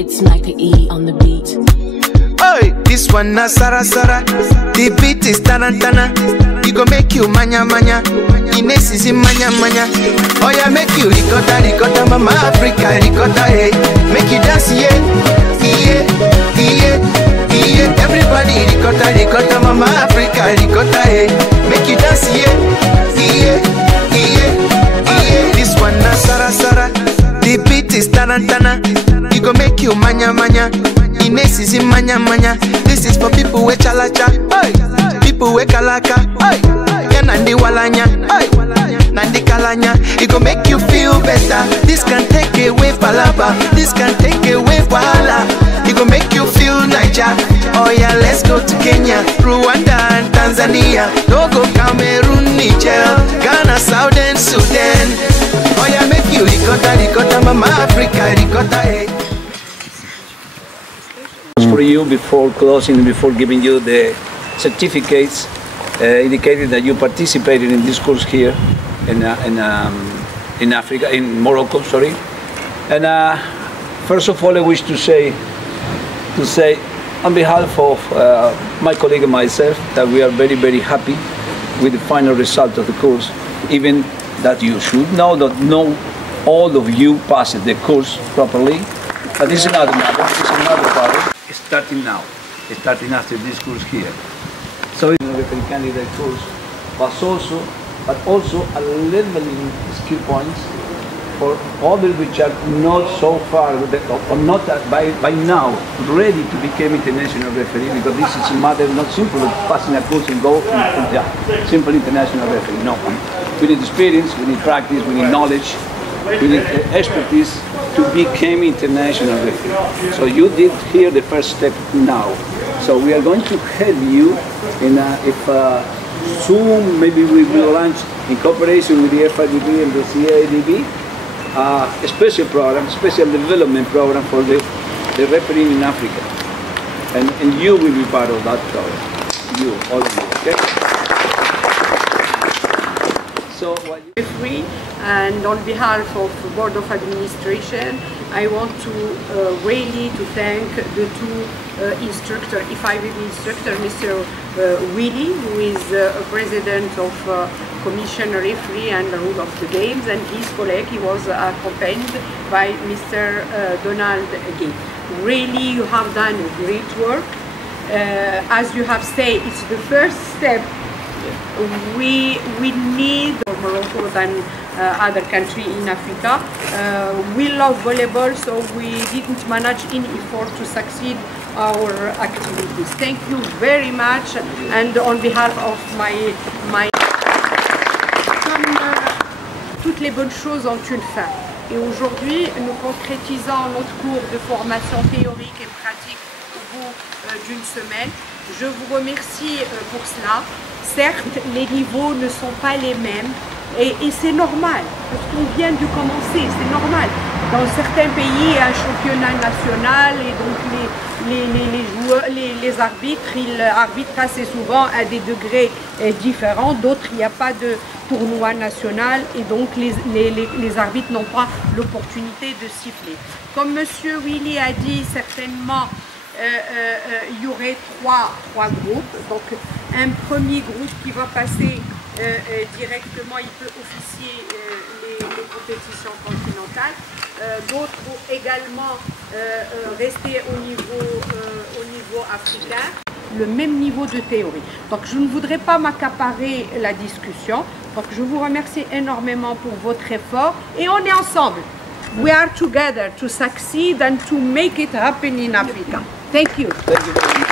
It's Micah E on the beat. Hey, this one na Sara Sara. The beat is tarantana. It go make you manya manya. Ines is in manya manya. Oh yeah, make you ricotta ricotta, mama Africa ricotta. Hey, make you dance yeah, yeah, yeah, yeah. Everybody ricotta ricotta, mama Africa ricotta. Hey, make you dance yeah, yeah, yeah, yeah. This one na Sara Sara. The beat is tarantana. It go make you manya manya. Ines is in manya manya. This is for people with chalacha, hey. People with kalaka, hey. Yeah, nandi walanya, hey. Nandi kalanya. It go make you feel better. This can take away palaba. This can take away wahala. It go make you feel Niger. Oh yeah, let's go to Kenya, Rwanda and Tanzania. Togo, Cameroon, Niger, Ghana, Southern Sudan. Oh yeah, make you ricotta ricotta, mama Africa ricotta, hey. For you before closing, before giving you the certificates, indicating that you participated in this course here in Africa, in Morocco, sorry. And first of all, I wish to say on behalf of my colleague and myself that we are very, very happy with the final result of the course. Even that you should know that all of you passed the course properly. But this is another matter. This is another part. Starting now, starting after this course here. So the referee candidate course but also a leveling skill points for others which are not so far or not by now ready to become international referee, because this is a matter not simple of passing a course and go simple international referee. No, we need experience, we need practice, we need knowledge, we need expertise to become international referee. So you did here the first step now. So we are going to help you in soon maybe we will launch in cooperation with the FIDB and the CADB a special program, special development program for the refereeing in Africa. And you will be part of that program. You, all of you, okay? So referee, and on behalf of the Board of Administration, I want to really to thank the two instructors, FIVB instructor, Mr. Willie, who is president of Commission Referee and the Rule of the Games, and his colleague. He was accompanied by Mr. Donald Gay. Really, you have done great work. As you have said, it's the first step. We need Morocco than other countries in Africa. We love volleyball, so we didn't manage in effort to succeed our activities. Thank you very much, and on behalf of my comme toutes les bonnes choses ont une fin. Et aujourd'hui, nous concrétisons notre cours de formation théorique et pratique au bout d'une semaine. Je vous remercie pour cela. Certes, les niveaux ne sont pas les mêmes et c'est normal, parce qu'on vient de commencer, c'est normal. Dans certains pays, il y a un championnat national et donc les arbitres, ils arbitrent assez souvent à des degrés différents. D'autres, il n'y a pas de tournoi national et donc les arbitres n'ont pas l'opportunité de siffler. Comme M. Willy a dit, certainement, il y aurait trois groupes. Donc un premier groupe qui va passer directement, il peut officier les compétitions continentales. D'autres vont également rester au niveau africain. Le même niveau de théorie. Donc je ne voudrais pas m'accaparer la discussion. Donc je vous remercie énormément pour votre effort et on est ensemble. We are together to succeed and to make it happen in Africa. Thank you. Thank you very much.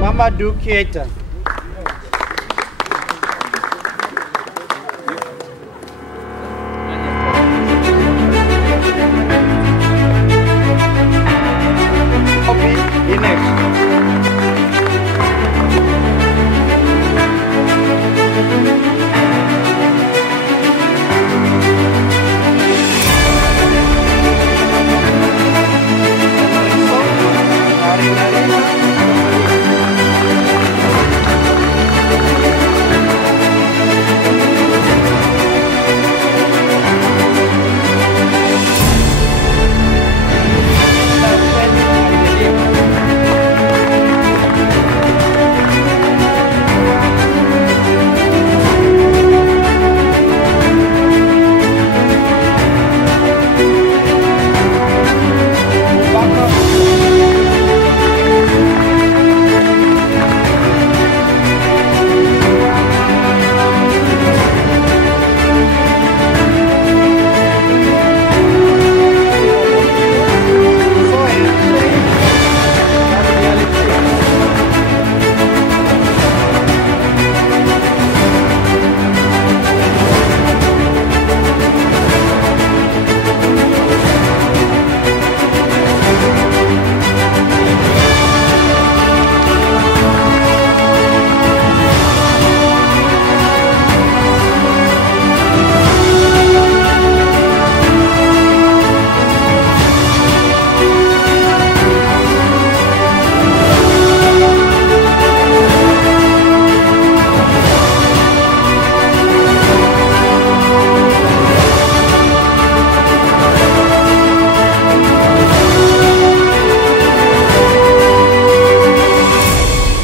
Mamadou Keita.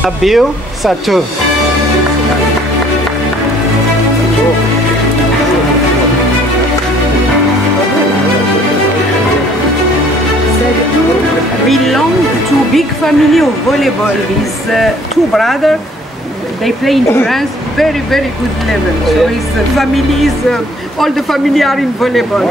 Abil Satu. Belong to big family of volleyball. His two brothers, they play in France, very good level. So his family is, all the family are in volleyball.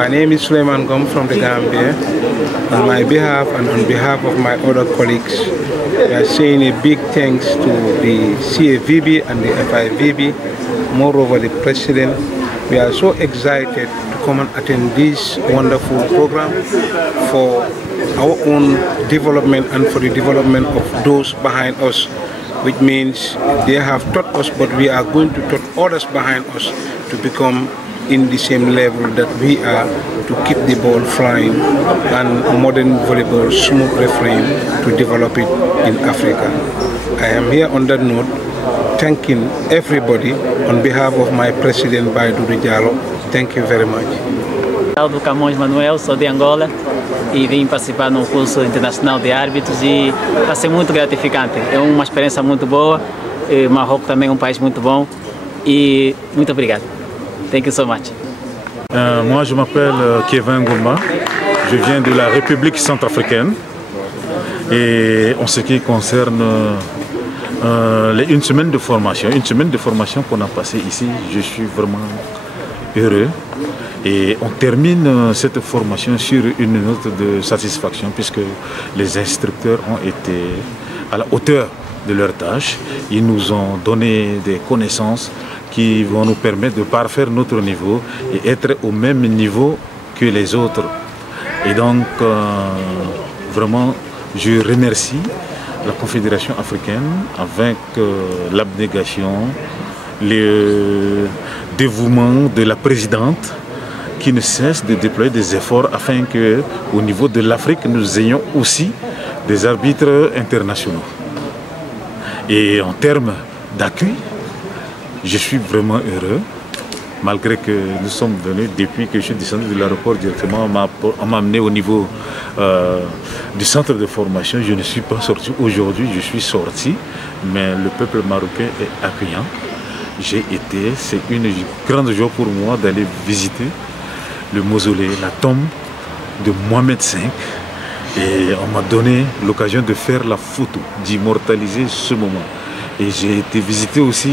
My name is Suleiman Gom from the Gambia. On my behalf and on behalf of my other colleagues, we are saying a big thanks to the CAVB and the FIVB, moreover the President We are so excited to come and attend this wonderful program for our own development and for the development of those behind us, which means they have taught us, but we are going to taught others behind us to become in the same level that we are, to keep the ball flying and modern volleyball smooth refereeing to develop it in Africa. I am here on that note, thanking everybody on behalf of my president, Baiduri Diallo. Thank you very much. Do Camões Manuel, sou de Angola e vim participar num curso internacional de árbitros e está sendo muito gratificante. É uma experiência muito boa. Marrocos também é um país muito bom e muito obrigado. Thank you so much. Moi, je m'appelle Kevin Goumba. Je viens de la République centrafricaine. Et en ce qui concerne une semaine de formation qu'on a passée ici, je suis vraiment heureux. Et on termine cette formation sur une note de satisfaction puisque les instructeurs ont été à la hauteur de leur tâche. Ils nous ont donné des connaissances qui vont nous permettre de parfaire notre niveau et être au même niveau que les autres. Et donc, vraiment, je remercie la Confédération africaine avec l'abnégation, le dévouement de la présidente qui ne cesse de déployer des efforts afin qu'au niveau de l'Afrique, nous ayons aussi des arbitres internationaux. Et en termes d'accueil, je suis vraiment heureux, malgré que nous sommes venus, depuis que je suis descendu de l'aéroport directement, on m'a amené au niveau du centre de formation. Je ne suis pas sorti aujourd'hui, je suis sorti, mais le peuple marocain est accueillant. C'est une grande joie pour moi d'aller visiter le mausolée, la tombe de Mohamed V. Et on m'a donné l'occasion de faire la photo, d'immortaliser ce moment. Et j'ai été visiter aussi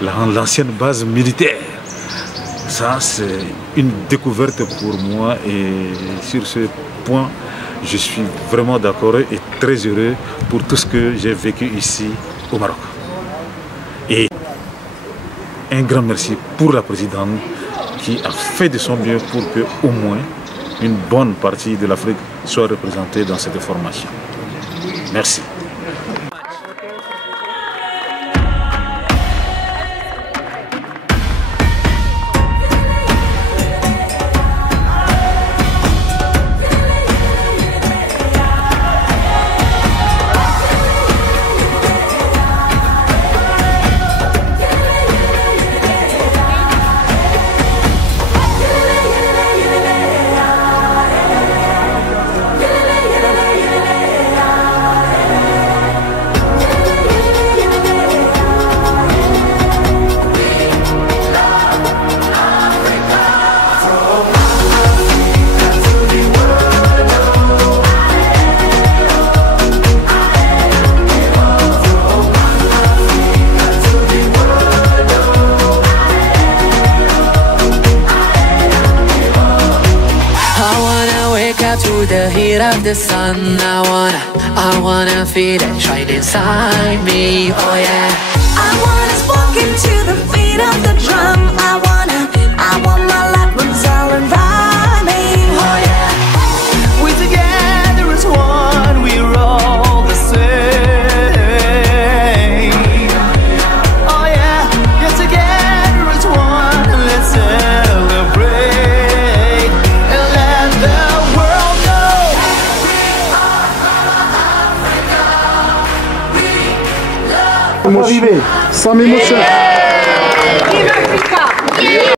l'ancienne base militaire. Ça, c'est une découverte pour moi et sur ce point, je suis vraiment d'accord et très heureux pour tout ce que j'ai vécu ici au Maroc. Et un grand merci pour la présidente qui a fait de son mieux pour que au moins une bonne partie de l'Afrique soit représentée dans cette formation. Merci. To the heat of the sun, I wanna feel it shine inside me, oh yeah. I wanna walk into the beat of the drum. I want my loved ones all around me, oh yeah. We together as one, we're all the same. Oh yeah, yeah, together as one, let's celebrate and let the Arrivé, sans émotion. Vive Africa!